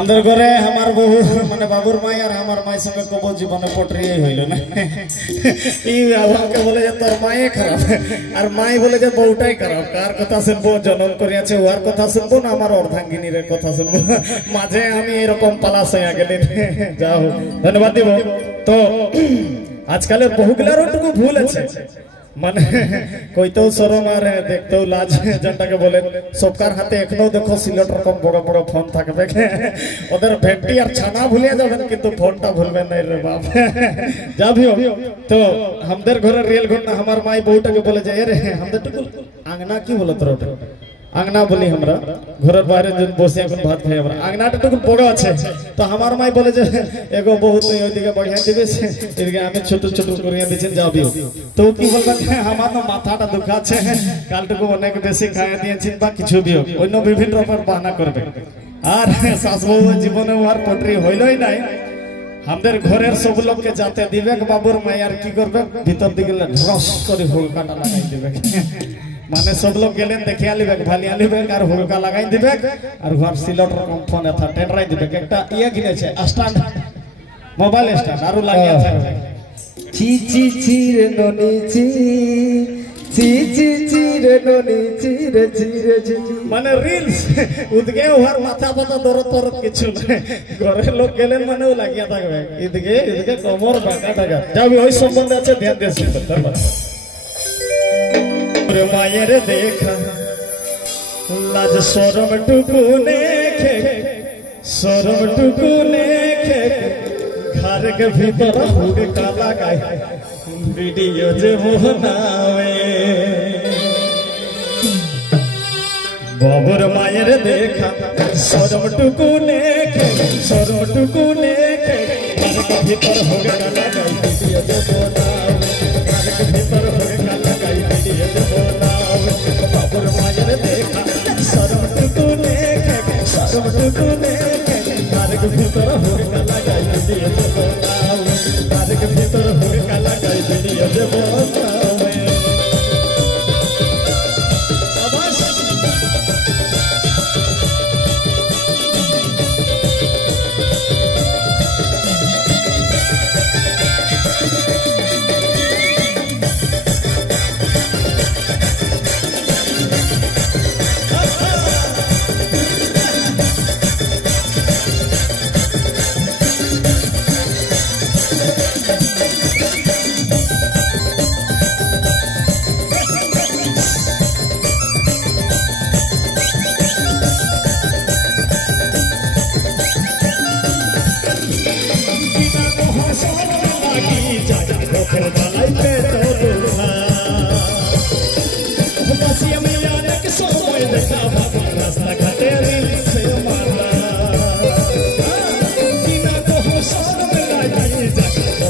हमदर घरे हमार बहु माने बाबुर माई और हमार माई संगे कबो जीवन पटरी हইল ना ई আমাকে বলে যে তোর মাই খারাপ আর মাই বলে যে বউটাই খারাপ কার কথা শুনবো জনম করিয়াছে ওর কথা শুনবো না আমার অর্ধাঙ্গিনীর কথা শুনবো মাঝে আমি এরকম পালাস হয়ে গেলেন যাও ধন্যবাদ দিব তো আজকালের বহুগুলার একটু ভুল আছে মানে কইতেও শরম আর দেখতেও লাজ জনটাকে বলেন সবকার হাতে এখনো দেখো সিলেট রকম বড় বড় ফোন থাকবে ওদের ভেন্টি আর ছানা ভুলিয়ে যাবেন কিন্তু ফোনটা ভুলবেন না রে বাপ যাবিও তো আমাদের ঘরের রিয়েল ঘটনা আমার মাই বউটাকে বলে যায় রে আমাদের টুকু আংনা কি বলো তোর आंगना बोली हमरा घर बाहर जन बसे এখন ভাত খাই আমরা আংনাটা টুকু বড় আছে তো আমার মাই বলে যে এগো বহুত ওইদিকে बढ़िया দিবে এদিকে আমি ছোট ছোট করিয়া দিছেন যাবিও তো কি বলবেন আমার না মাথাটা দুখাচ্ছে কালটুকু অনেক বেশি খাইয়া দিয়েছেন বা কিছু বিও অন্য বিভিন্ন রকমের বাহানা করবে আর শাশুড়ি জীবনে আর পটরি হইলই নাই আমাদের ঘরের সব লোককে যাতে দিবে বাবুর মাই আর কি করবে ভিতর দিকে ঢস করে হুলকাটা লাগাই দিবে माने सब लोग गेले देखिया लिबे भालिया लिबे और हुड़का लगाई दिबे और घर सिलट रकम फोन था टेंडराई दिबे एकटा इया किने छे स्टैंड मोबाइल स्टैंड आरो लागिया थाकबे ची ची ची रे ननी ची ची ची ची रे ननी ची रे ची माने रील्स उदगे ओहर माथा पता दरद तरद किछु घरे लोग गेले माने लागिया थाकबे इदगे कमर बाका थाका जाबी ओई संबंध আছে ध्यान देसु धन्यवाद मायर देखा लाज शरम टुकुने खे शरम टुकुने खे घर के भीतर हुड़का लगाई वीडियो जे बनावे बाबुर मायर देखा शरम टुकुने खे घर के भीतर हुड़का लगाई वीडियो जे बनावे घर के भीतर हुड़का लगाई वीडियो जे बाबुर मायर देखा शरम टुकुने घर के भीतर हुड़का लगाई वीडियो जे बनावे घर के भीतर हुड़का लगाई वीडियो जे बनावे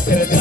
Okay.